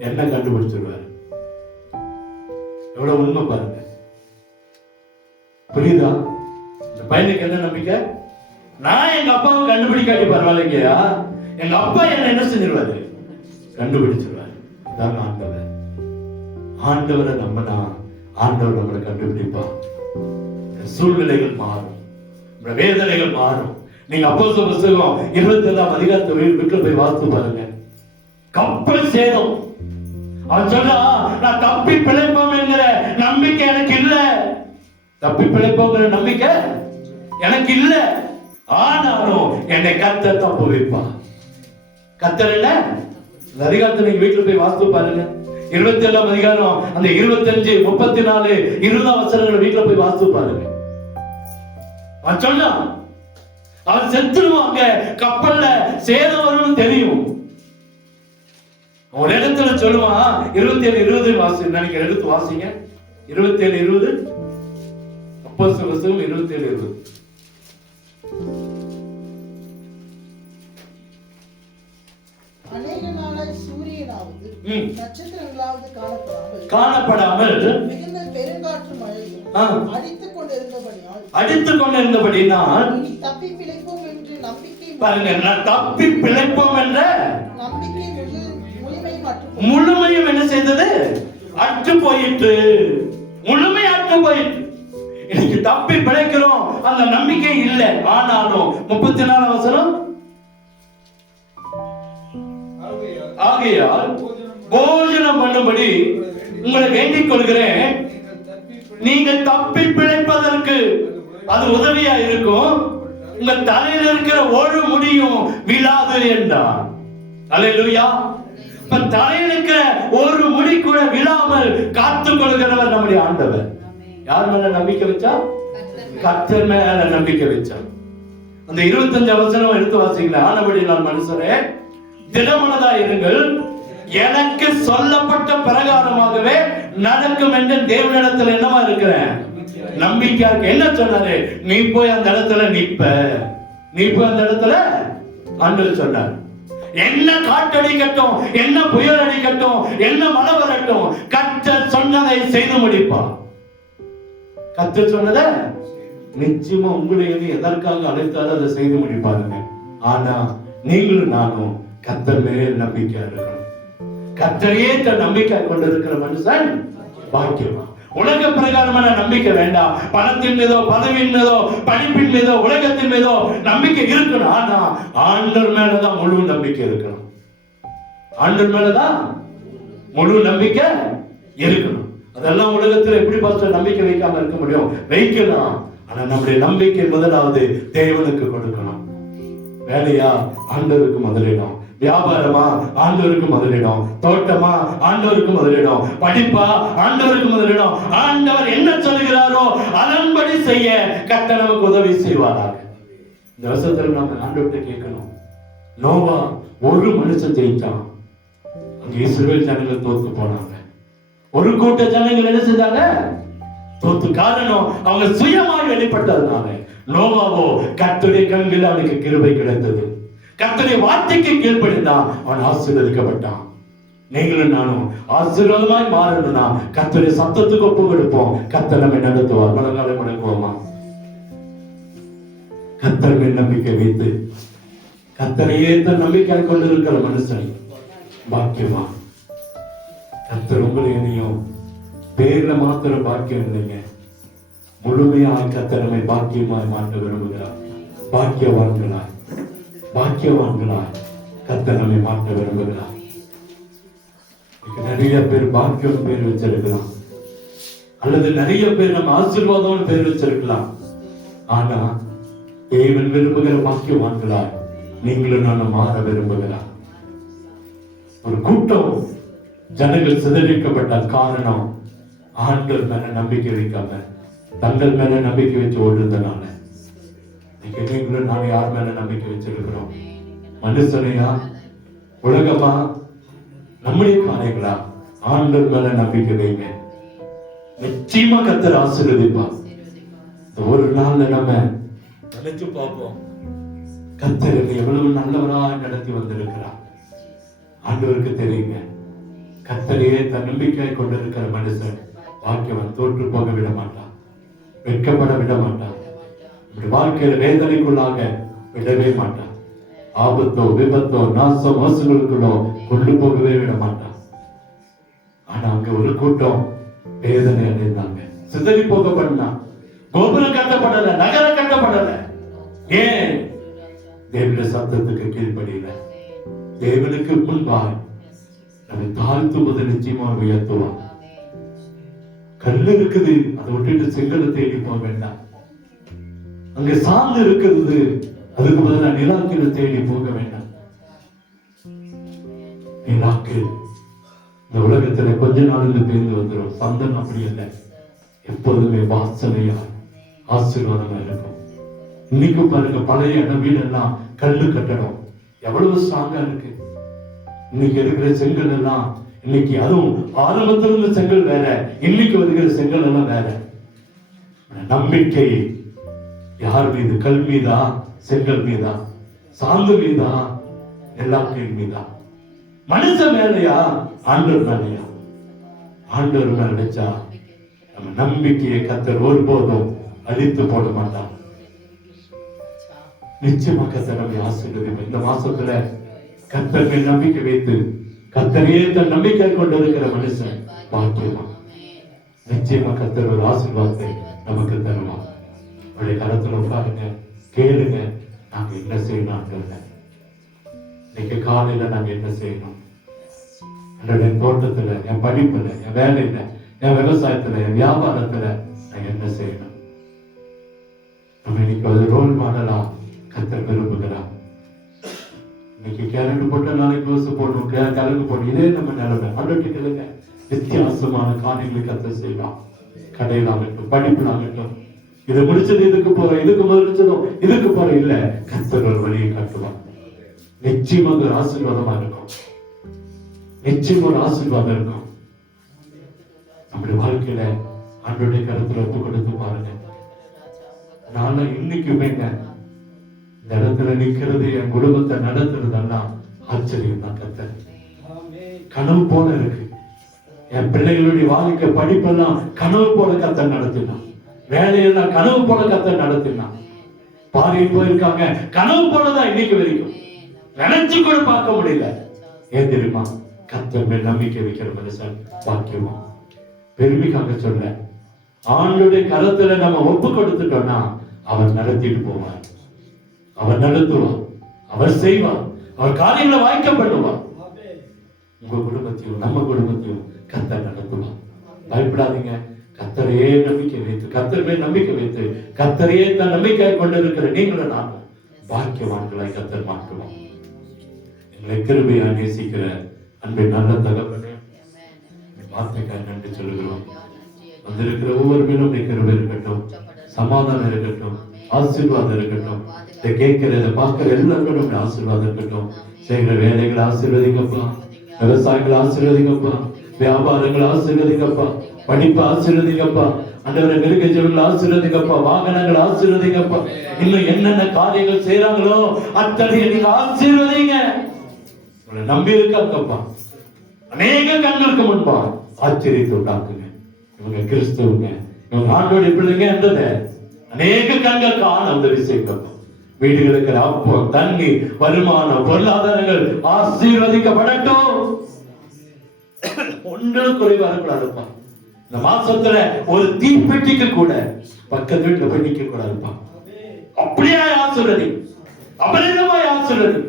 என்ன கண்டுபிடிச்சிருவாரு. எவ்வளவு உண்மை பாருங்க. புரியுதா? இந்த பையனுக்கு என்ன நம்பிக்கை? நான் எங்க அப்பாவை கண்டுபிடிக்காட்டி பரவாயில்லைங்கய்யா, எங்க அப்பா என்ன செஞ்சிருவாரு? கண்டுபிடிச்சிருவாரு. அதான் ஆண்டவர். ஆண்டவரை நம்பினா ஆண்டவர் நம்மளை கண்டுபிடிப்பான். சூழ்நிலைகள் மாறும், வேதனைகள் மாறும். நீங்க அப்போஸ்தலர் புத்தகம் 27ஆம் அதிகாரத்தை வீட்டுல போய் வாசித்து பாருங்க. கப்பல் சேதம். அவன் சொன்னா, நான் தப்பி பிழைப்போம் என்கிற நம்பிக்கை எனக்கு இல்ல. தப்பி பிழைப்போங்கிற நம்பிக்கை எனக்கு இல்ல. ஆனாலும் என்னை கர்த்தர் தப்பு வைப்பான். கர்த்தர் என்ன அதிகாரத்தை நீங்க வீட்டுல போய் வாசித்து பாருங்க. 27ஆம் அதிகாரம் அந்த 25, 34, 20 வசனங்களை வீட்டுல போய் வாசித்து பாருங்க. அவன் சொன்னான், அவன் செத்துருவாங்க, கப்பல்ல சேதம் வரும்னு தெரியும். ஒரு இடத்துல சொல்லுவான், 27:20 வாசி நினைக்கிறேன், எடுத்து வாசிங்க. 27:20 அப்போஸ்தலர் புத்தகம் 27:20. அநேக நாளாய் சூரியனாவது நட்சத்திரங்களாவது காணப்படாமல் மிகுந்த பெருங்காற்று மழையும் அடித்துக் கொண்டிருந்தபடினால் தப்பி பிழைப்போம் என்று நம்பிக்கை பாருங்க, தப்பி பிழைப்போம் என்ற நம்பிக்கை முழுமையும் என்ன செய்தது? அற்று போயிற்று. முழுமை அற்று போயிற்று. இன்னைக்கு தப்பி பிழைக்கிறோம், அந்த நம்பிக்கை இல்லை. ஆனாலும் 34 வசனம், ஆகையால் போஜனம் பண்ணும்படி உங்களை வேண்டிக் கொள்கிறேன், நீங்கள் தப்பி பிழைப்பதற்கு அது உதவியா இருக்கும், உங்க தலையில் இருக்கிற ஒரு முடியும் விழாது என்றார். அல்லேலூயா. இப்ப தலையில் இருக்கிற ஒரு முடி கூட விழாமல் காத்துக் கொள்கிறவர் நம்முடைய ஆண்டவர். யார் மேல நம்பிக்கை வச்சா? கர்த்தர் மேல நம்பிக்கை வச்சா. அந்த 25 வசனம் எடுத்து வாசிக்கல. ஆனபடி நான் மனுஷரே திடமனதா இருங்கள், எனக்கு சொல்லப்பட்ட பிரகாரமாகவே நடக்கும் என்று தேவனிடத்துல என்னவா இருக்கிறேன்? நம்பிக்கை. என்ன சொன்னாரு? நீ போய் அந்த இடத்துல நிற்ப, நீ போய் அந்த இடத்துல ஆண்டவர் சொன்னார். என்ன காற்றடிக்கட்டும், என்ன புயல் அடிக்கட்டும், என்ன மழை வரட்டும், கர்த்தர் சொன்னதை செய்து முடிப்பார். கர்த்தர் சொன்னதை நிச்சயமா உங்களை எதற்காக அழைத்தாலும் அதை செய்து முடிப்பாருங்க. ஆனா நீங்களும் நானும் கர்த்தர் மேலே நம்பிக்கை இருக்கணும். கர்த்தரையே தன் நம்பிக்கை கொண்டிருக்கிற மனுஷன் பாக்கியவான். உலக பிரகாரமான நம்பிக்கை வேண்டாம். பணத்தின் மீதோ, பதவியின் மீதோ, படிப்பின் மீதோ, உலகத்தின் மீதோ நம்பிக்கை இருக்கணும். ஆனா ஆண்டவர் மேலதான் முழு நம்பிக்கை இருக்கணும். ஆண்டவர் மேலதான் முழு நம்பிக்கை இருக்கணும். அதெல்லாம் உலகத்துல எப்படி பார்த்து நம்பிக்கை வைக்காம இருக்க முடியும்? வைக்கலாம். ஆனா நம்முடைய நம்பிக்கை முதலாவது தேவனுக்கு கொடுக்கணும். வேலையா ஆண்டவருக்கு முதலிடம், வியாபாரமா ஆண்டவருக்கு முதலிடம், தோட்டமா ஆண்டவருக்கு முதலிடம், படிப்பா ஆண்டவருக்கு முதலிடம். ஆண்டவர் என்ன சொல்கிறாரோ அதன்படி செய்ய கர்த்தர் நமக்கு உதவி செய்வாராக. இந்த வருஷத்துல நம்ம ஆண்டவர்கிட்ட கேட்கணும். நோவா ஒரு மனுஷன் ஜெயிச்சான், அங்க இஸ்ரவேல் ஜனங்கள் தோத்து போனாங்க. ஒரு கூட்ட ஜனங்கள் என்ன செஞ்சாங்க? தோத்து. காரணம் அவங்க சுயமாய் வெளிப்பட்டதுனால. நோவாவோ கர்த்தருடைய கண்களில் அவனுக்கு கிருபை கிடைத்தது. கர்த்தருடைய வார்த்தைக்கு கீழ்ப்படிந்தான், அவன் ஆசீர்வதிக்கப்பட்டான். நீங்களும் நானும் ஆசீர்வாதமாய் மாறணும்னா கர்த்தருடைய சத்தத்துக்கு ஒப்பு கொடுப்போம். கர்த்தர் நம்மை நடத்துவார். மனங்காலை முடங்குவோமா? கர்த்தர் மேல் நம்பிக்கை வைத்து கர்த்தரையே தன் நம்பிக்கை கொண்டிருக்கிற மனுஷன் பாக்கியவான். கர்த்தர் உங்களையும் பேர்ல மாத்திரம் பாக்கியம் இல்லைங்க, முழுமையாக கர்த்தர் நம்மை பாக்கியமாய் மாற்ற விரும்புகிறார். பாக்கியவான்களாய் பாக்கியவான்களாய் கர்த்தர் நம்மை மாற்ற விரும்புகிறார். நிறைய பேர் பாக்கியம் பேர் வச்சிருக்கலாம், அல்லது நிறைய பேர் நம்ம ஆசீர்வாதம் பேர் வச்சிருக்கலாம். ஆனா தேவன் விரும்புகிற பாக்கியவான்களாய் நீங்களும் நானும் மாற விரும்புகிறார். ஒரு கூட்டம் ஜனங்கள் சிதறிக்கப்பட்ட காரணம் ஆண்டவர் மேல நம்பிக்கை வைக்காம தங்கள் மேல நம்பிக்கை வச்சு ஓடுறதுனால. நீங்களும் நான் யார் மேல நம்பிக்கை வச்சிருக்கிறோம்? மனுஷனையா, உலகமா, நம்முடைய காரியங்களா? ஆண்டவர் மேல நம்பிக்கை வைங்க. நிச்சயமா கர்த்தர் ஆசீர்வதிப்பார். ஒரு நாள்ல நம்ம நினைச்சு பார்ப்போம். கர்த்தர் எவ்வளவு நல்லவராய் நடத்தி வந்திருக்கிறார். ஆண்டவருக்கு தெரியுங்க. கர்த்தரையே தன் நம்பிக்கையை கொண்டிருக்கிற மனுஷன் வாக்கியவன் தோற்று போக விட மாட்டான், வெட்கப்பட விட மாட்டான், வாழ்க்கையில வேதனைக்குள்ளாக விடவே மாட்டான், ஆபத்தோ விபத்தோ நாசோ மோசங்களுக்குள்ளோ கொண்டு போகவே விட மாட்டான். ஆனா அங்க ஒரு கூட்டம் வேதனை அடைந்தாங்க, சிதறி போக பண்ணா. கோபுரம் கட்டப்படல, நகரம் கட்டப்படல. ஏன்? தேவனுடைய சத்தத்துக்கு கீழ்ப்படியில. தேவனுக்கு முன்பாய் நம்மை தாழ்த்துவது நிச்சயமா உயர்த்துவான். கல்லு இருக்குது, அதை விட்டுட்டு செங்கலை தேடி போக வேண்டாம். அங்க சார்ந்து இருக்கிறது, அதுக்கு பதிலா நிலாக்கில தேடி போக வேண்டாம். நிலாக்கு இந்த உலகத்துல கொஞ்ச நாளில் பேர்ந்து வந்துடும். சந்தனம் அப்படி இல்லை, எப்போதுமே வாசனையா ஆசீர்வாதமா இருக்கும். இன்னைக்கு பாருங்க, பழைய இடம் வீடெல்லாம் கல்லு கட்டடம் எவ்வளவு ஸ்ட்ராங்கா இருக்கு. இன்னைக்கு இருக்கிற செங்கல் எல்லாம், இன்னைக்கு அதுவும் ஆரம்பத்தில் இருந்த செங்கல் வேற, இன்னைக்கு வருகிற செங்கல் எல்லாம் வேற. நம்பிக்கை யார் மீது? கல் மீதா, செங்கல் மீதா, சாந்து மீதா, எல்லாத்தின் மீதா? மனுஷன் மேலையா, ஆண்டவர் மேலையா? ஆண்டவர் மேல வச்சா நம்ம நம்பிக்கையை கர்த்தர் ஒருபோதும் அழித்து போட மாட்டார். நிச்சயமா கர்த்தர் நம்மை ஆசீர்வதிப்பார். இந்த மாசத்துல கர்த்தர் மேல் நம்பிக்கை வைத்து கர்த்தரையே தன் நம்பிக்கை கொண்டிருக்கிற மனுஷன் பாக்கியவான். நிச்சயமா கர்த்தர் ஒரு ஆசீர்வாதத்தை நமக்கு தருவான். அவருடைய கரத்துல உட்காருங்க, கேளுங்க, நாங்க என்ன செய்யணும். இன்னைக்கு காலையில நாங்க என்ன செய்யணும்? என்னுடைய தோட்டத்துல, என் படிப்புல, என் வேலையில, என் விவசாயத்துல, என் வியாபாரத்துல நான் என்ன செய்யணும்? நம்ம இன்னைக்கு ஒரு ரோல் மாடலா கர்த்தர் விரும்புகிறார். இன்னைக்கு கேரட் போட்டு நாளைக்கு கோசு போடணும், கிழங்கு போடணும், இதே நம்ம நிலைமை. அன்றைக்கு வித்தியாசமான காரியங்களை கர்த்தர் செய்யலாம். கடையில் ஆகட்டும், படிப்புல ஆகட்டும், இதை முடிச்சது இதுக்கு போறோம், இதுக்கு முடிச்சதும் இதுக்கு போறோம் இல்ல, கர்த்தர் ஒரு வழியை காட்டுவார். நிச்சயமா ஒரு ஆசீர்வாதமா இருக்கும். நிச்சயம் ஒரு ஆசீர்வாதம் இருக்கும். நம்முடைய வாழ்க்கையில ஆண்டவருடைய கருத்துல ஒப்பு கொடுத்து பாருங்க. நான் இன்னைக்குமே இந்த இடத்துல நிக்கிறது, என் குடும்பத்தை நடத்துறதெல்லாம் ஆச்சரியம் தான். கர்த்தர் கனவு போல இருக்கு. என் பிள்ளைகளுடைய வாழ்க்கை படிப்பெல்லாம் கனவு போல கர்த்தர் நடத்தினான். வேலையெல்லாம் கனவு போல கர்த்தர் நடத்தினான். பாரியில் போயிருக்காங்க, கனவு போலதான் இன்னைக்கு வரைக்கும். நினைச்சு கூட பார்க்க முடியல. ஏன் தெரியுமா? கர்த்தர் மேல் நம்பிக்கை வைக்கிற மனுஷன் பாக்கியமா. பெருமைக்காக சொல்ல, ஆண்டுடைய கரத்துல நம்ம ஒப்பு கொடுத்துட்டோம்னா அவர் நடத்திட்டு போவார், அவர் நடத்துவார், அவர் செய்வார், அவர் காரியங்களை வாய்க்க பண்ணுவார். உங்க குடும்பத்தையும் நம்ம குடும்பத்தையும் கர்த்தர் நடத்துவார். பயப்படாதீங்க. கர்த்தரையே நம்பிக்கை வைத்து, கர்த்தர் மேல் நம்பிக்கை வைத்து, கர்த்தரையே தன் நம்பிக்கை கொண்டிருக்கிற நீங்களும் நானும் பாக்கியவான்களாய் கர்த்தர் மாற்றுவார். எங்களை கிருபையா நேசிக்கிற அன்பின் நல்ல தகப்பனே, வார்த்தைக்காக நன்றி சொல்லுகிறோம். வந்திருக்கிற ஒவ்வொரு மீனும் கிருபை இருக்கட்டும், சமாதானம் இருக்கட்டும், ஆசீர்வாதம் இருக்கட்டும். இதை கேட்கிற, இதை பார்க்கிற எல்லாருக்கும் ஆசீர்வாதம் இருக்கட்டும். செய்கிற வேலைகளை ஆசீர்வதிங்கப்பா, விவசாயங்களை ஆசீர்வதிங்கப்பா, வியாபாரங்களை ஆசீர்வதிங்கப்பா, படிப்பு ஆசீர்வதிங்கப்பா, அண்டவரை மிருக ஜீவங்களை ஆசீர்வதிங்கப்பா, வாகனங்களை ஆசீர்வதிங்கப்பா. இன்னும் என்னென்ன காரியங்கள் செய்யறாங்களோ அத்தனை நீங்க ஆசீர்வதிங்க. உங்களை நம்பி இருக்கப்பா, அநேக கண்களுக்கு முன்பா ஆச்சரியத்தை உண்டாக்குங்க. இவங்க கிறிஸ்தவங்க, இவங்க ஆண்டோடைய பிள்ளைங்க என்றதை அநேக கண்கள் காண உதவி செய்யப்பா. வீடுகளுக்கு அப்பம், தண்ணி, வருமானம், பொருளாதாரங்கள் ஆசீர்வதிக்கப்படட்டும். ஒன்றும் குறைவா இருக்கக்கூடாதுப்பா. இந்த மாசத்துல ஒரு தீப்பெட்டிக்கு கூட பக்கத்து வீட்டுல போய் நிக்க கூடாதுப்பா. அப்படியே ஆசீர்வதி, அபரிதமாய் ஆசீர்வதி.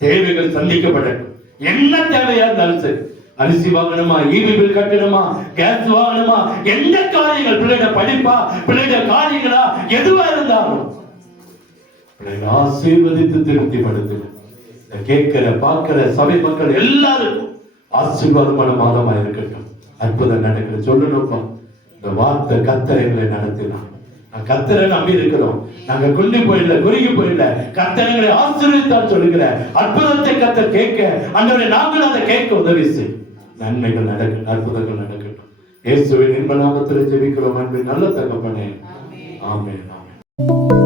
தேவைகள் சந்திக்கப்படட்டும். என்ன தேவையா இருந்தாலும் சரி, அரிசி வாங்கணுமா, ஈவி பில் கட்டணுமா, கேஸ் வாங்கணுமா, எந்த காரியங்கள், பிள்ளைட படிப்பா, பிள்ளைட காரியங்களா, எதுவா இருந்தாலும் பிள்ளைகளை ஆசீர்வதித்து திருப்திப்படுத்துங்க. கேட்கிற பார்க்கிற சபை மக்கள் எல்லாருக்கும் ஆசீர்வாதமான மாதமா இருக்கட்டும். அற்புதம் நடக்கிற சொல்லணும்ப்பா. இந்த வார்த்தை கர்த்தரைகளை நடத்தினான். கர்த்தரை நம்பி இருக்கிறோம். நாங்க குள்ளி போயிடல, குறுகி போயிடல. கர்த்தரைகளை ஆசீர்வதித்தால் சொல்லுகிற அற்புதத்தை கர்த்தர் கேட்க, அன்றைய நாங்கள் அதை கேட்க உதவி செய். நன்மைகள் நடக்கட்டும், அற்புதங்கள் நடக்கட்டும். இயேசுவின் இன்ப நாமத்தில் ஜெபிக்கிறோம் அன்பின் நல்ல தகப்பனே. ஆமென், ஆமென்.